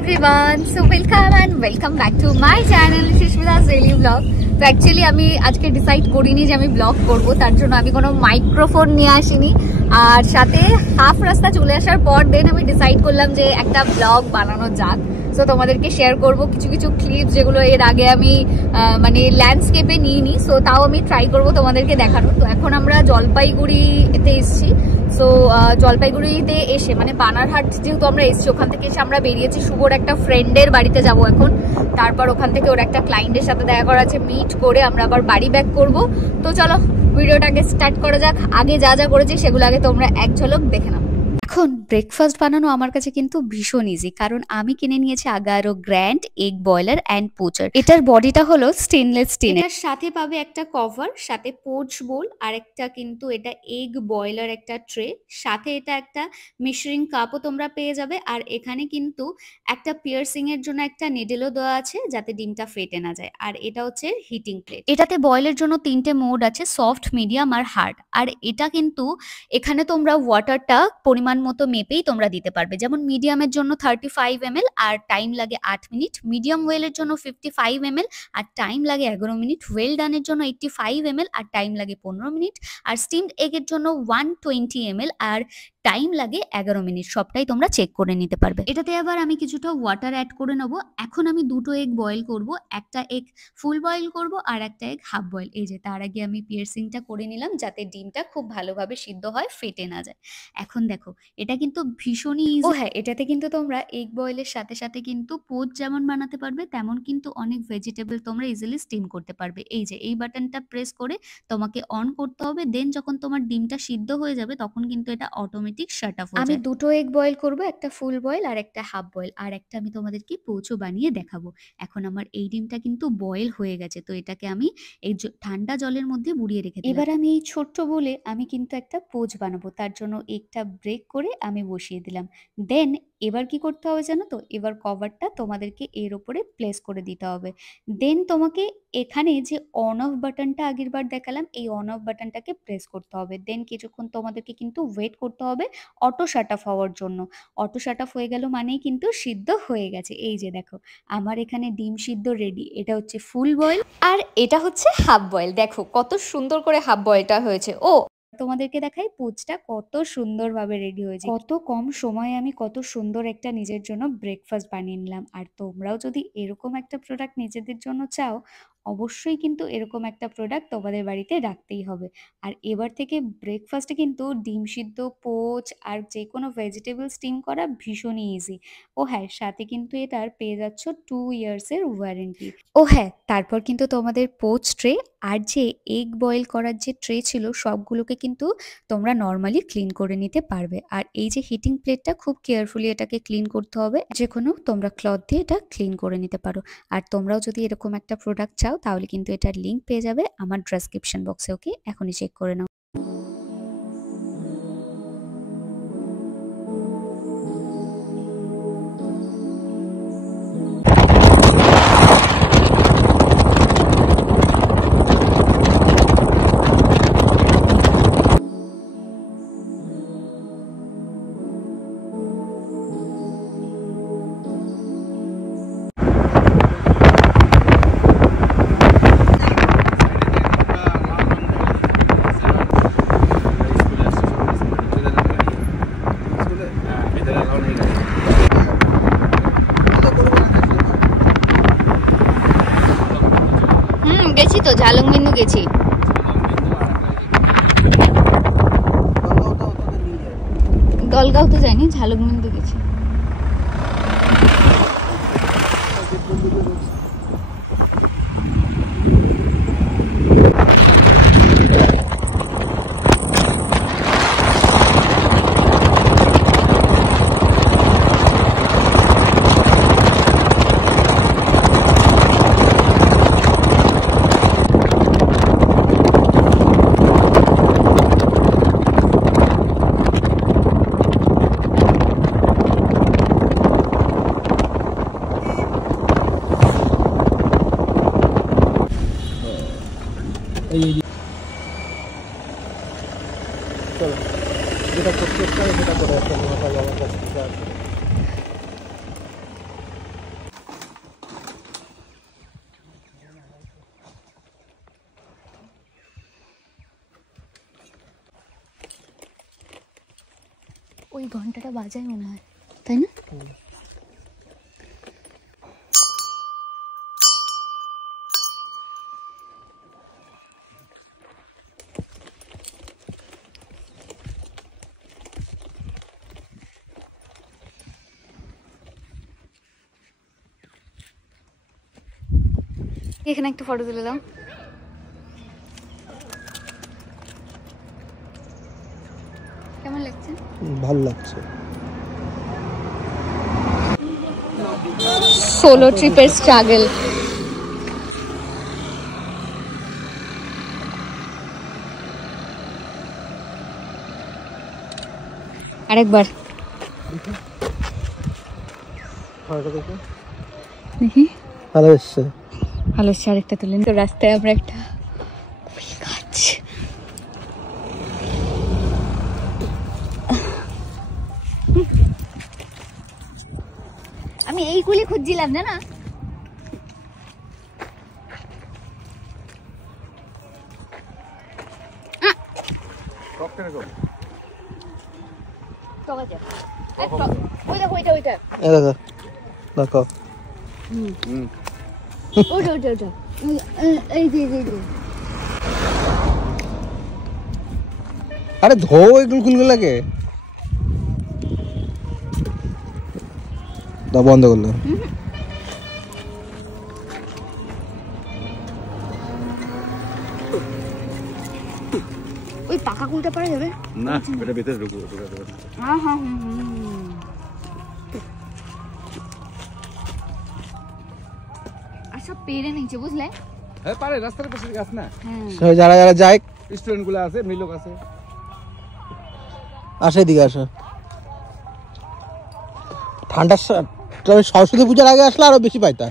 everyone, so welcome back to my channel Shishmita's Daily Vlog. তো actually আমি আজকে decide করিনি যে আমি ব্লগ করব, তার জন্য আমি কোনো মাইক্রোফোন নিয়ে আসিনি। আর সাথে হাফ রাস্তা চলে আসার পর দেন আমি ডিসাইড করলাম যে একটা ব্লগ বানানো যাক। সো তোমাদেরকে শেয়ার করব কিছু কিছু ক্লিপস যেগুলো এর আগে আমি মানে ল্যান্ডস্কেপে নিইনি, সো তাও আমি ট্রাই করব তোমাদেরকে দেখানোর। তো এখন আমরা জলপাইগুড়িতে এসেছি। সো জলপাইগুড়িতে এসে মানে বানারহাট যেহেতু আমরা এসেছি, ওখান থেকে এসে আমরা বেরিয়েছি শুভর একটা ফ্রেন্ডের বাড়িতে যাব এখন। তারপর ওখান থেকে ওর একটা ক্লায়েন্টের সাথে দেখা করা আছে, মিট করে আমরা আবার বাড়ি ব্যাক করব। তো চলো ভিডিওটাকে স্টার্ট করা যাক। আগে যা যা করেছি সেগুলো আগে তোমরা এক ঝলক দেখে নাও। এখন ব্রেকফাস্ট বানানো আমার কাছে কিন্তু ভীষণ ইজি, কারণ আমি কিনে নিয়েছি আগারো grand egg boiler and poacher. এটার বডিটা হলো স্টেনলেস স্টিলের, এটার সাথে পাবে একটা কভার, সাথে পোচ বোল, আর একটা কিন্তু এটা এগ বয়লার একটা ট্রে, সাথে এটা একটা মিশরিং কাপও তোমরা পেয়ে যাবে। আর এখানে কিন্তু একটা পিয়ার্সিং এর জন্য একটা নিডেলও দেওয়া আছে যাতে ডিমটা ফেটে না যায়। আর এটা হচ্ছে হিটিং প্লেট। এটাতে বয়েলের জন্য 3টে মোড আছে, সফট, মিডিয়াম আর হার্ড। আর এটা কিন্তু এখানে তোমরা ওয়াটারটা পরিমাণ মতো মেপেই তোমরা দিতে পারবে। যেমন মিডিয়ামের জন্য 35 ml আর টাইম লাগে 8 মিনিট, মিডিয়াম ওয়েলের জন্য 55 ml আর টাইম লাগে 11 মিনিট, ওয়েল ডানের জন্য 85 ml আর টাইম লাগে 15 মিনিট, আর স্টিমড এগের জন্য 120 ml আর টাইম লাগে 11 মিনিট। সবটাই তোমরা চেক করে নিতে পারবে। এটাতে আবার আমি কিছুটা ওয়াটার অ্যাড করে নেবো। এখন আমি দুটো এগ বয়েল করব, একটা এগ ফুল বয়েল করব আর একটা এগ হাফ বয়েল। এই যে তার আগে আমি পিয়ার্সিংটা করে নিলাম যাতে ডিমটা খুব ভালোভাবে সিদ্ধ হয়, ফেটে না যায়। এখন দেখো এটা কিন্তু ভীষণই ইজি। ও হ্যাঁ, এটাতে কিন্তু তোমরা এগ বয়েলের সাথে সাথে কিন্তু পোচ যেমন বানাতে পারবে, তেমন কিন্তু অনেক ভেজিটেবল তোমরা ইজিলি স্টিম করতে পারবে। এই যে এই বাটনটা প্রেস করে তোমাকে অন করতে হবে, দেন যখন তোমার ডিমটা সিদ্ধ হয়ে যাবে তখন কিন্তু এটা অটোমেটিক শাট অফ হয়ে যাবে। আমি দুটো এগ বয়েল করব, একটা ফুল বয়েল আর একটা হাফ বয়েল, আর একটা আমি তোমাদেরকে পোচও বানিয়ে দেখাবো। এখন আমার এই ডিমটা কিন্তু বয়েল হয়ে গেছে, তো এটাকে আমি এই ঠান্ডা জলের মধ্যে বুড়িয়ে রেখে দিলাম। এবার আমি এই ছোট্ট বলে আমি কিন্তু একটা পোচ বানাবো, তার জন্য একটা ব্রেক করে আমি বসিয়ে দিলাম। দেন এবার কি করতে হবে জানো তো, এবার কভারটা তোমাদেরকে এর উপরে প্লেস করে দিতে হবে। দেন তোমাকে এখানে যে অন অফ বাটনটা আগের বার দেখালাম, এই অন অফ বাটনটাকে প্রেস করতে হবে। দেন কিছুক্ষণ তোমাদেরকে কিন্তু ওয়েট করতে হবে অটো শাট অফ হওয়ার জন্য। অটো শাট অফ হয়ে গেল মানেই কিন্তু সিদ্ধ হয়ে গেছে। এই যে দেখো আমার এখানে ডিম সিদ্ধ রেডি। এটা হচ্ছে ফুল বয়েল আর এটা হচ্ছে হাফ বয়েল। দেখো কত সুন্দর করে হাফ বয়েলটা হয়েছে। ও তোমাদেরকে দেখাই পোচটা কত সুন্দরভাবে রেডি হয়েছে। কত কম সময়ে আমি কত সুন্দর একটা নিজের জন্য ব্রেকফাস্ট বানিয়ে নিলাম। আর তোমরাও যদি এরকম একটা প্রোডাক্ট নিজেদের জন্য চাও, অবশ্যই কিন্তু এরকম একটা প্রোডাক্ট তোমাদের বাড়িতে রাখতেই হবে। আর এবার থেকে ব্রেকফাস্টে কিন্তু ডিম সিদ্ধ, পোচ আর যে কোনো ভেজিটেবল স্টিম করা ভীষণই ইজি। ও হ্যাঁ, সাথে কিন্তু এটার পেয়ে যাচ্ছ 2 ইয়ার্সের ওয়ারেন্টি। ও হ্যাঁ, তারপর কিন্তু তোমাদের পোচ ট্রে আর যে এগ বয়েল করার যে ট্রে ছিল সবগুলোকে কিন্তু তোমরা নর্মালি ক্লিন করে নিতে পারবে। আর এই যে হিটিং প্লেটটা খুব কেয়ারফুলি এটাকে ক্লিন করতে হবে, যে কোনো তোমরা ক্লথ দিয়ে এটা ক্লিন করে নিতে পারো। আর তোমরাও যদি এরকম একটা প্রোডাক্ট চাও তাহলে কিন্তু এটার লিঙ্ক পেয়ে যাবে আমার ডেসক্রিপশন বক্সে। ওকে, এখনই চেক করে নাও। গেছি তো, ঝালংবিন্দু গেছি। দলগাঁও তো যাইনি, ঝালংবিন্দু গেছি। চলো যেটা করতে চাই সেটা করে একটা আমার কাছে ওই ঘন্টাটা বাজায় মনে হয়, তাই না? এখানে একটু ফটো তুলে দাও। কেমন লাগছে? ভালো লাগছে। সোলো ট্রিপের স্ট্রাগল। আরেকবার দেখি। ভালো এসছে, ভালো এসছে। আরেকটা তুলে তো রাস্তায় আমরা একটা ফুল গাছ। আমি এইগুলি খুঁজছিলাম না। আরে ধো এগুলো খুলবে লাগে, বন্ধ করলো। ওই পাকা কুলটা পারা যাবে না, এটা ভেতরে ঢুকবো। হ্যাঁ হ্যাঁ। আর সব পেরে নিচে, বুঝলে? হ্যাঁ পারে, রাস্তার পাশে গাছ না। হ্যাঁ, যারা যারা যায় স্টুডেন্ট গুলো আছে, মেয়ে লোক আছে, আসে এদিকে আসে। ঠান্ডার তবে সরস্বতী পূজার আগে আসলে আরো বেশি পাইতা।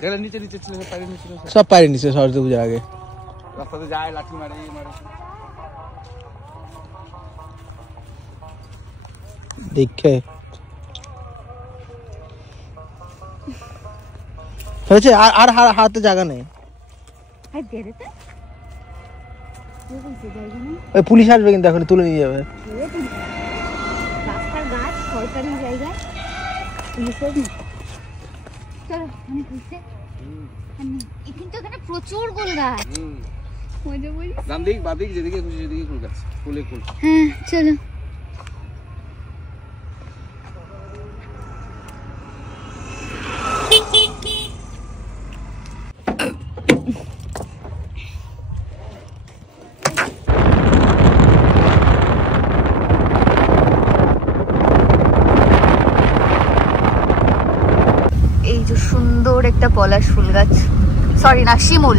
হ্যাঁ, নিচে নিচে ছিল, পায়ের নিচে সব পায়ের নিচে সরস্বতী পূজার আগে। রাস্তাতে যায়, লাঠি মারে দেখে হয়েছে। আর হাতে জায়গা নেই। ওই পুলিশ আসবে কিন্তু এখন তুলে নিয়ে যাবে। রাস্তার গাছ, সরকারি জায়গায় কিন্তু এখানে প্রচুর গোল গাছ। ডান দিক বাঁ দিক যেদিকে খুশি সেদিকে ফুল গাছ, ফুলে ফুল। হ্যাঁ চলো। এই যে সুন্দর একটা পলাশ ফুল গাছ, সরি না শিমুল।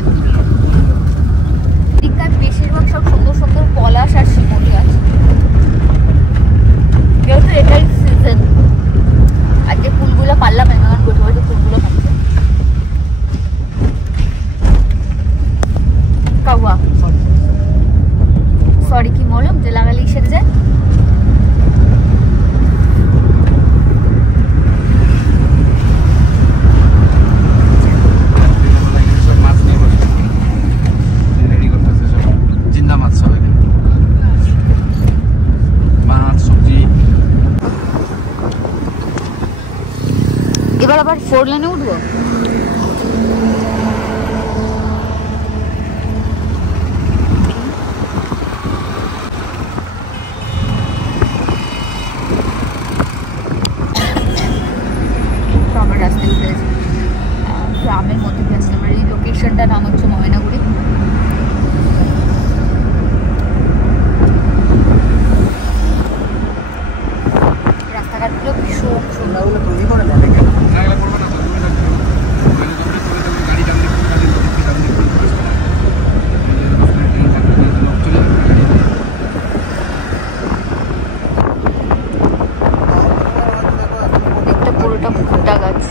এদিককার বেশিরভাগ সব সুন্দর সুন্দর পলাশ আর শিমুল গাছ। যেহেতু এটাই সিজন, আজকে ফুলগুলো পারলাম না, কারণ বসে বসে ফুলগুলো খাচ্ছে। কাউয়া সরি কি মলম যে লাগালেই সেরে যায়। এবার আবার 4 লেনে উঠবো। আমরা রাস্তায় উঠেছি, গ্রামের মধ্যে দিয়ে আসছি। আমার এই লোকেশনটার নাম হচ্ছে ময়নাগুড়ি। রাস্তাঘাটগুলো ভীষণ সুন্দর। একটা পুরোটা ফুটা গাছ।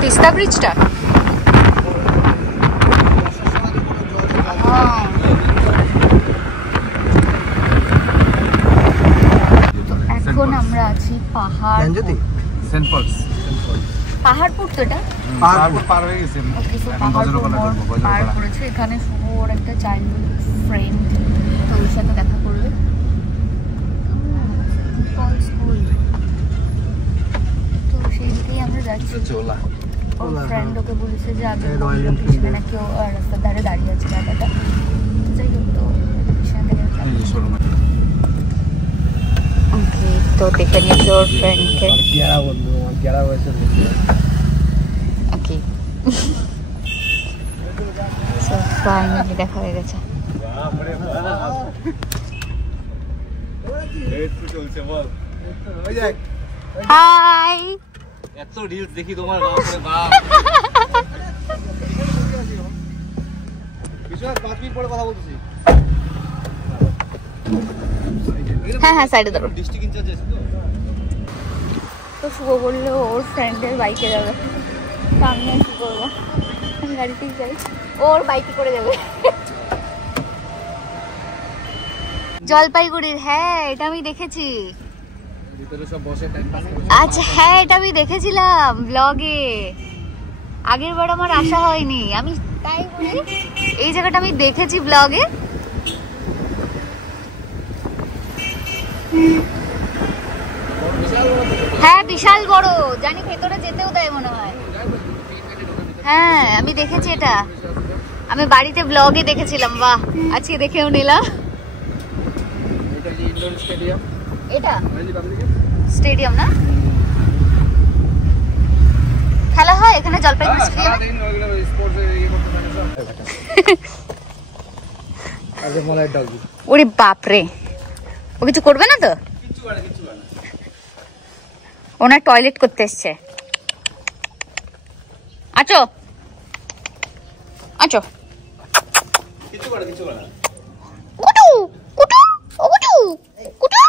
তিস্তা ব্রিজটা এখন আমরা আছি পাহাড়, সেন্ট পলস। পাহাড়পুর তো এটা পাহাড়পুর পার হয়ে গেছে। ওকে, সো পাহাড়পুর পার করেছে। এখানে শুভ ওর একটা চাইল্ডহুড ফ্রেন্ড, তো ওর সাথে দেখা করবে। স্কুল তো সেই দিকেই আমরা যাচ্ছি। ওর ফ্রেন্ড ওকে বলেছে যে আগে পিছনে নাকি ও রাস্তার ধারে দাঁড়িয়ে আছে দাদাটা। যাই হোক, তো পিছনে ওকে, তো দেখে নিয়েছি ওর ফ্রেন্ডকে। ওকে, সো ফাইনালি দেখা হয়ে গেছে। হাই, এত রিলস দেখি তোমার, বাপরে বাপ। বিশাল 5 মিনিট পরে কথা বলতেছি। হ্যাঁ হ্যাঁ, সাইডে দাঁড়াও। ডিস্ট্রিক্ট ইনচার্জ আছে তো শুভ বললো ওর ফ্রেন্ডের বাইকে যাবে, তো আমি আর কি করবো, আমি গাড়িতেই যাই, ওর বাইকে করে যাবে। জলপাইগুড়ির, হ্যাঁ এটা আমি দেখেছি। ভিতরে সব বসে টাইম পাস করে। আচ্ছা হ্যাঁ, এটা আমি দেখেছিলাম ব্লগে। আগের বার আমার আসা হয়নি, আমি তাই বলি এই জায়গাটা আমি দেখেছি ব্লগে। হ্যাঁ বিশাল বড়, জানি ভেতরে যেতেও দেয় মনে হয়। হ্যাঁ আমি দেখেছি এটা, আমি বাড়িতে ব্লগে দেখেছিলাম। বাহ, আজকে দেখেও নিলাম। এটা যে ইনডোর স্টেডিয়াম, এটা স্টেডিয়াম না, খেলা হয় এখানে জলপাইগুড়ি স্টেডিয়ামে। সারাদিন ওইগুলো স্পোর্টস এর ইয়ে করতে থাকে সব। আরে মলাই ডগি। ওরে বাপ রে, ও কিছু করবে না তো? কিচ্ছু করে না, কিচ্ছু করে না। ওনার টয়লেট করতে এসছে। আচো আচো, কিচ্ছু করে না। কুটু কুটু ও কুটু কুটু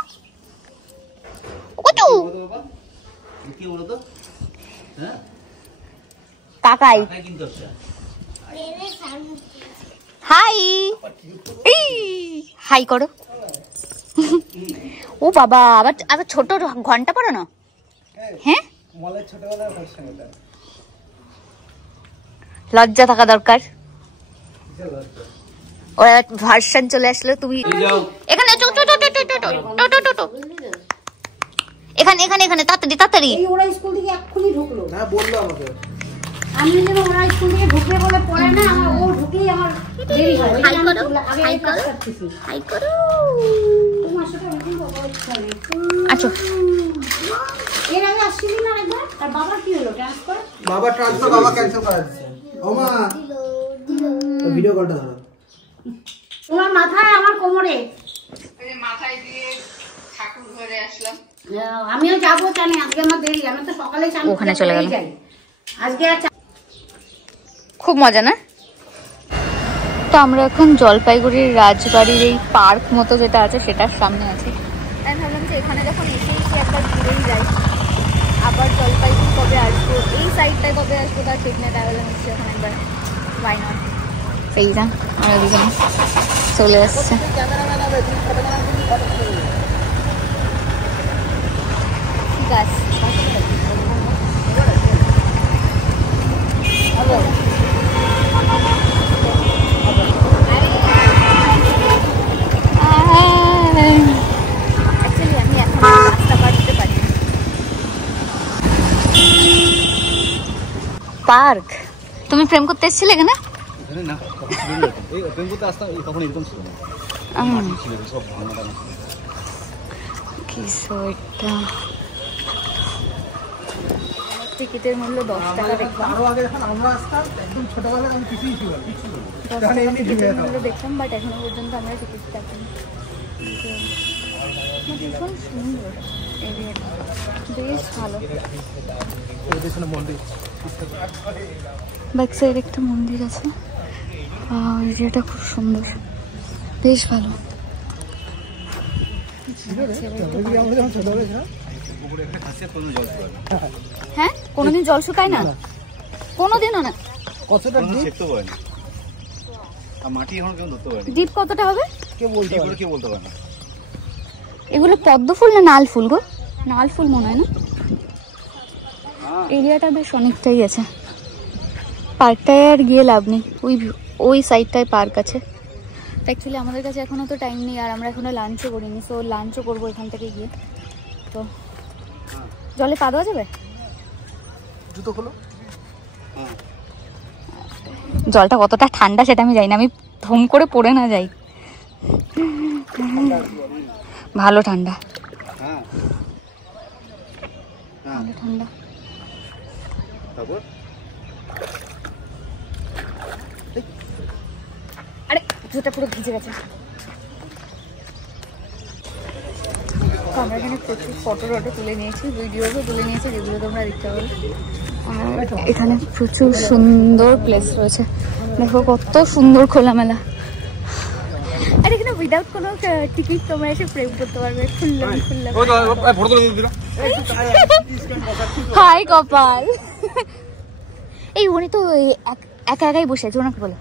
কুটু বাবা কি বলো তো? হ্যাঁ কাকাই কাকাই কিন্তু আসছে। হাই, এই হাই করো। ও বাবা, আবার আবার ছোট ঘন্টা পরানো। হ্যাঁ, মলের ছোটবেলার ভার্সন এটা। লজ্জা থাকা দরকার। ওর ভার্সন চলে আসলো। তুমি এখানে এখানে এখানে এখানে তাড়াতাড়ি তাড়াতাড়ি। ওরা স্কুল থেকে এক্ষুনি ঢুকলো। হ্যাঁ বললো আমাকে। আমি যেন ওরা স্কুল থেকে ঢুকবে বলে পড়ে না, আমার ও ঢুকলেই আমার দেরি হয়। হাই করো, আগে হাই এই কাজ করো, করতেছি। হাই করো। তোমার সাথে এরকম কথা হচ্ছে না। আচ্ছা, এর আগে আসছিলি না একবার? তার বাবার কি হলো, ট্রান্সফার? বাবা ট্রান্সফার, বাবা ক্যান্সেল করা দিচ্ছে। ওমা তো ভিডিও কলটা ধরো। তোমার মাথায় আমার কোমরে। মাথায় দিয়ে ঠাকুর ঘরে আসলাম। আমিও যাবো, জানি আজকে আমার দেরি, আমি তো সকালে চান ওখানে চলে গেল। আজকে আর খুব মজা না? তো আমরা এখন জলপাইগুড়ির রাজবাড়ির এই পার্ক মতো যেটা আছে সেটার সামনে আছি। আমি ভাবলাম যে এখানে যখন এসেছি একবার ঘুরেই যাই। আবার জলপাইগুড়ি কবে আসবো, এই সাইডটায় কবে আসবো তার ঠিক নেই, তাই বললাম এসেছি এখন একবার। Why not. এই যা আমার ওদিকে চলে আসছে। ঠিক আছে, পার্ক। তুমি প্রেম করতে এসেছিলে এখানে? না, এই ওপেন করতে আসতাম তখন এরকম ছিল না। ছিল সব ভাঙা টাঙা। কি সোটা টিকিটের মূল্য 10 টাকা। দেখলাম আরো আগে যখন আমরা আসতাম একদম ছোটবেলায় আমি কিছুই ছিল না। 10 টাকা টিকিটের মূল্য দেখলাম, বাট এখনো পর্যন্ত আমরা টিকিট কাটিনি। ভীষণ সুন্দর এরিয়াটা, বেশ ভালো। মন্দির ব্যাক সাইড একটা মন্দির আছে। এরিয়াটা খুব সুন্দর, বেশ ভালো। হ্যাঁ, কোনোদিন জল শুকায় না, কোনোদিনও না। কতটা ডিপ আর মাটি এখন কেউ ধরতে পারেনি। ডিপ কতটা হবে কে বলতে পারে? কি বলতে পারে না। এগুলো পদ্ম ফুল না নাল ফুল গো? নাল ফুল মনে হয় না? এরিয়াটা বেশ অনেকটাই আছে। পার্কটায় আর গিয়ে লাভ নেই, ওই সাইডটায় পার্ক আছে। অ্যাকচুয়ালি আমাদের কাছে এখনও তো টাইম নেই, আর আমরা এখনও লাঞ্চও করিনি, সো লাঞ্চও করবো এখান থেকে গিয়ে। তো জলে পা দেওয়া যাবে? জুতো খোলো। জলটা কতটা ঠান্ডা সেটা আমি জানি না, আমি ধুম করে পড়ে না যাই। ভালো ঠান্ডা, ভালো ঠান্ডা। আরে জুতা পুরো ভিজে গেছে। তো আমরা এখানে প্রচুর ফটো তুলে নিয়েছি, ভিডিওও তুলে নিয়েছি, যেগুলো তোমরা দেখতে পাবে। আর এখানে প্রচুর সুন্দর প্লেস রয়েছে, দেখো কত সুন্দর খোলামেলা। আর এখানে উইদাউট কোনো টিকিট তোমরা এসে প্রেম করতে পারবে। হাই কপাল, এই উনি তো একা একাই বসে আছে, ওনাকে বলো।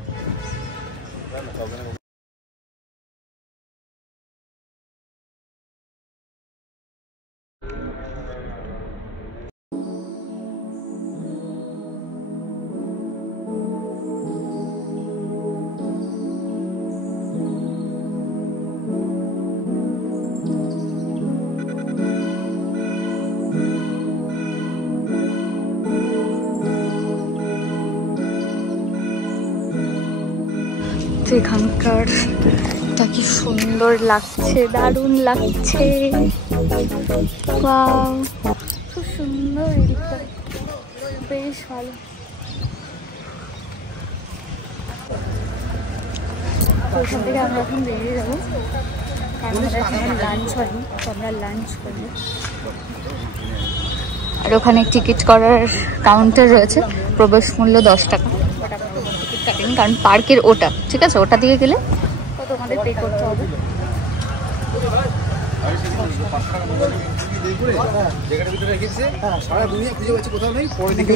এখানকারটা কি সুন্দর লাগছে, দারুণ লাগছে। ওয়াও, খুব সুন্দর এদিকটা, বেশ ভালো। ওইখান থেকে আমরা এখন বেরিয়ে যাবো, কারণ আমাদের এখন লাঞ্চ হয়নি, তো আমরা লাঞ্চ করবো। আর ওখানে টিকিট করার কাউন্টার রয়েছে, প্রবেশ মূল্য 10 টাকা। কারণ পার্কের ওটা, ঠিক আছে, ওটা দিকে গেলে তো তোমাদের পে করতে হবে।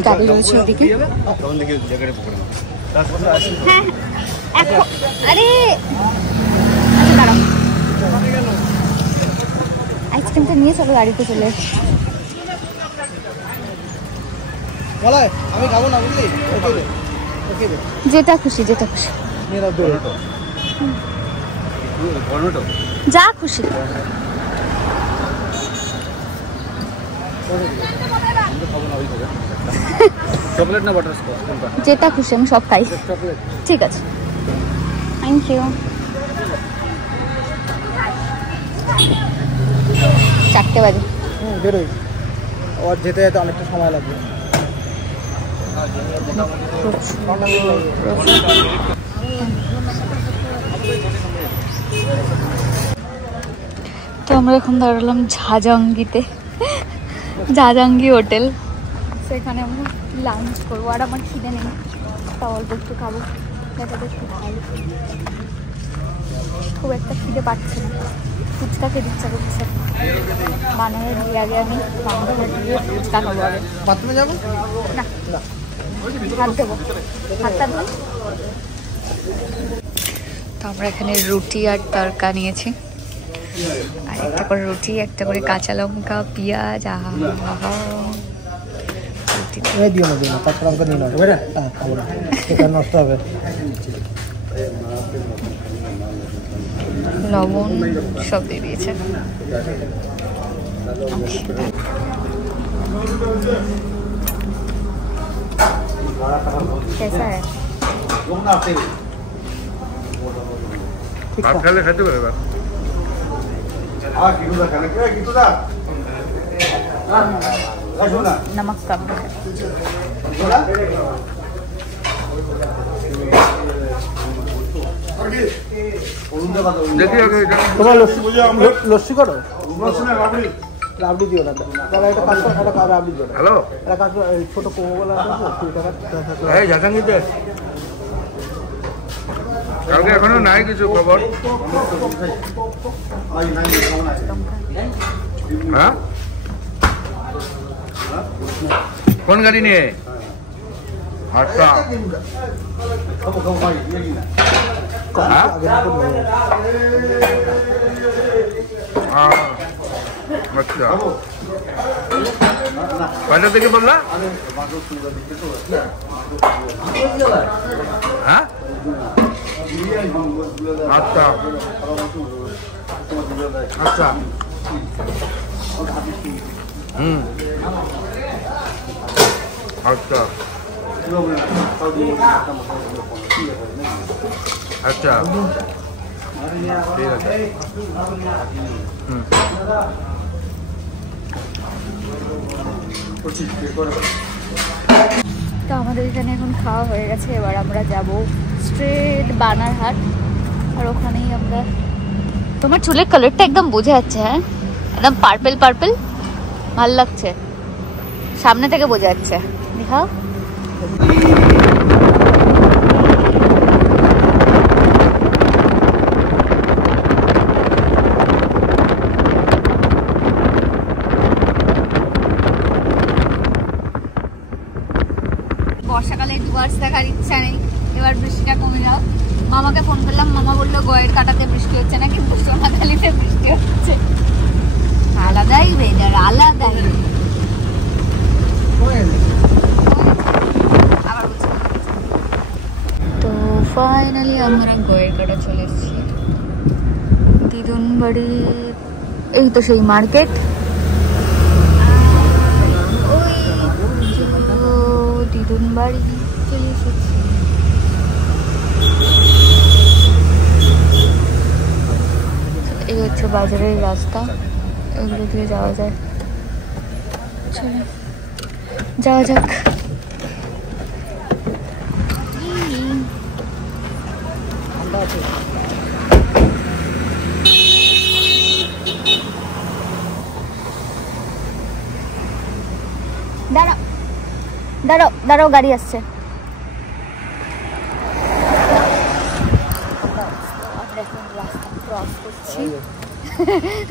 গাড়ি রয়েছে ওদিকে। আরে দাঁড়াও, আইসক্রিমটা নিয়ে চলো গাড়িতে চলে। আমি খাবো না, বুঝলি? যেটা খুশি, যেটা খুশি, যা খুশি। চকলেট না বাটারস্কচ? যেটা খুশি, আমি সব খাই। ঠিক আছে, থ্যাংক ইউ। 4টে বাজে। বেরোই, ওর যেতে যেতে অনেকটা সময় লাগবে। তো আমরা এখন দাঁড়ালাম ঝাজাঙ্গিতে, ঝাজাঙ্গি হোটেল। সেখানে আমরা লাঞ্চ করবো, আর আমার খিদে নেই, তা অল্প একটু খাবো। ব্যাপারটা একটু ভালো, খুব একটা খিদে পাচ্ছে না। ফুচকা খেতে ইচ্ছা করছে, বানানো দিয়ে আগে আমি বানানো দিয়ে ফুচকা খাবো। আগে বাথরুমে যাবো না, হাত দেবো, হাতটা ধুই। তো আমরা এখানে রুটি আর তরকা নিয়েছি, আর একটা করে রুটি, একটা করে কাঁচা লঙ্কা, পেঁয়াজ। দিও না, কাঁচা লঙ্কা নিয়ে নাও। হ্যাঁ, খাবো না, সেটা নষ্ট হবে। লবণ সব দিয়ে দিয়েছে। कैसा है? ভাত খেলে খেতে পারবে। नमक कम है। তোমার লস্যি করো, রাবড়ি দিও না, তাহলে একটা কাজ করো, একটা রাবড়ি দিও না। হ্যালো, একটা কাজ করো, ছোট কোমোগুলো আছে, ঝাঁকাঙ্গিতে কালকে এখনো নাই কিছু খবর। হ্যাঁ, কোন গাড়ি নিয়ে? আচ্ছা, আচ্ছা কয়টা থেকে বললা? হ্যাঁ আচ্ছা আচ্ছা আচ্ছা আচ্ছা ঠিক আছে। তো আমাদের এখানে এখন খাওয়া হয়ে গেছে, এবার আমরা যাব স্ট্রেট বানারহাট। আর ওখানেই আমরা, তোমার চুলের কালারটা একদম বোঝা যাচ্ছে, হ্যাঁ একদম পার্পল পার্পল, ভাল লাগছে, সামনে থেকে বোঝা যাচ্ছে। দেখাও বর্ষাকালে ডুয়ার্স দেখার ইচ্ছা নেই, এবার বৃষ্টিটা কমে যাও। মামাকে ফোন করলাম, মামা বললো গয়ের কাটাতে বৃষ্টি হচ্ছে না, কিন্তু সোনাখালীতে বৃষ্টি হচ্ছে। আলাদাই ওয়েদার, আলাদাই। তো ফাইনালি আমরা গয়ের কাটা চলে এসেছি, দিদুন বাড়ি। এই তো সেই মার্কেট, দিদুন বাড়ি চলে এসেছি। এই হচ্ছে বাজারের রাস্তা, এগুলো দিয়ে যাওয়া যায়। চলো যাওয়া যাক। দাঁড়াও দাঁড়াও দাঁড়াও, গাড়ি আসছে।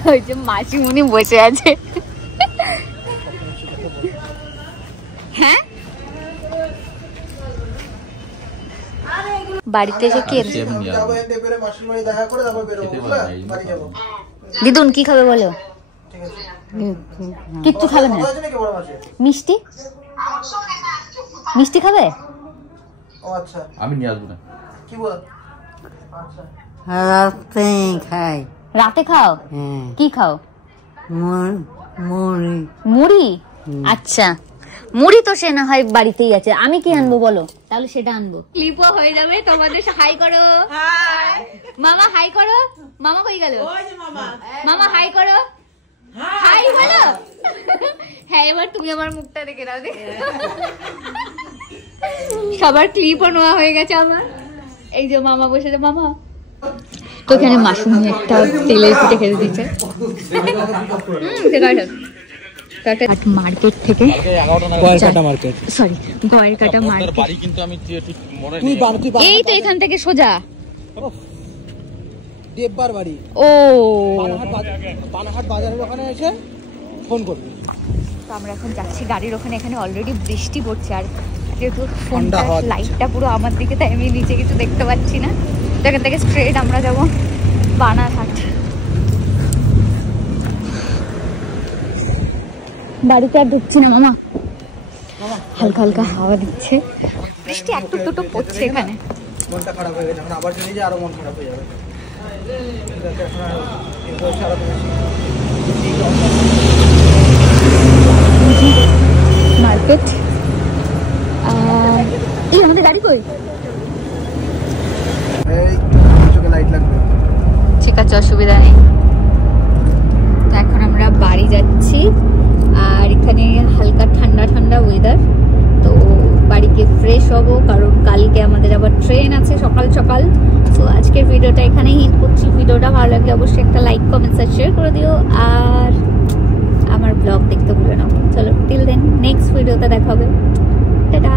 ওই যে মাসিমুনি বসে আছে। হ্যাঁ বাড়িতে এসে কে দিদুন কি খাবে বলো? কিচ্ছু খাবে না? মিষ্টি মিষ্টি খাবে? আমি নিয়ে আসবো না। কি বল? রাতে খাই। রাতে খাও? কি খাও? মুড়ি। মুড়ি? আচ্ছা মুড়ি তো সে না হয় বাড়িতেই আছে, আমি কি আনবো বলো? তাহলে সেটা আনবো। ক্লিপও হয়ে যাবে তোমাদের। হাই করো মামা, হাই করো। মামা কই গেল? মামা হাই করো, হাই বলো। হ্যাঁ এবার তুমি আমার মুখটা দেখে নাও। সবার ক্লিপও নেওয়া হয়ে গেছে আমার। এই যে মামা বসেছে, মামা তো এখানে মাশরুম একটা তেলের পিঠে খেতে দিচ্ছে। মার্কেট থেকে সরি গয়ের কাটা মার্কেট, এই তো এখান থেকে সোজা দেববার বাড়ি। ও পানাহাট বাজারের ওখানে এসে ফোন করবি। তো আমরা এখন যাচ্ছি গাড়ির ওখানে। এখানে অলরেডি বৃষ্টি পড়ছে, আর যেহেতু ফোনটা লাইটটা পুরো আমার দিকে, তাই আমি নিচে কিছু দেখতে পাচ্ছি না। তো এখান থেকে স্ট্রেট আমরা যাবো বানারহাট। বাড়িতে আর ঢুকছি না মামা, হালকা হালকা হাওয়া দিচ্ছে, বৃষ্টি একটু দুটো পড়ছে এখানে। মনটা খারাপ হয়ে গেছে, আবার যদি যে আরো মন খারাপ হয়ে যাবে। মার্কেট। এই আমাদের গাড়ি কই? চোখে লাইট লাগবে। ঠিক আছে অসুবিধা নেই। তো এখন আমরা বাড়ি যাচ্ছি, আর এখানে হালকা ঠান্ডা ঠান্ডা ওয়েদার। তো বাড়ি গিয়ে ফ্রেশ হবো, কারণ কালকে আমাদের আবার ট্রেন আছে সকাল সকাল। তো আজকের ভিডিওটা এখানেই হিট করছি। ভিডিওটা ভালো লাগলে অবশ্যই একটা লাইক কমেন্ট আর শেয়ার করে দিও, আর আমার ব্লগ দেখতে ভুলে নাও। চলো টিল দেন নেক্সট ভিডিওতে দেখা হবে, টাটা।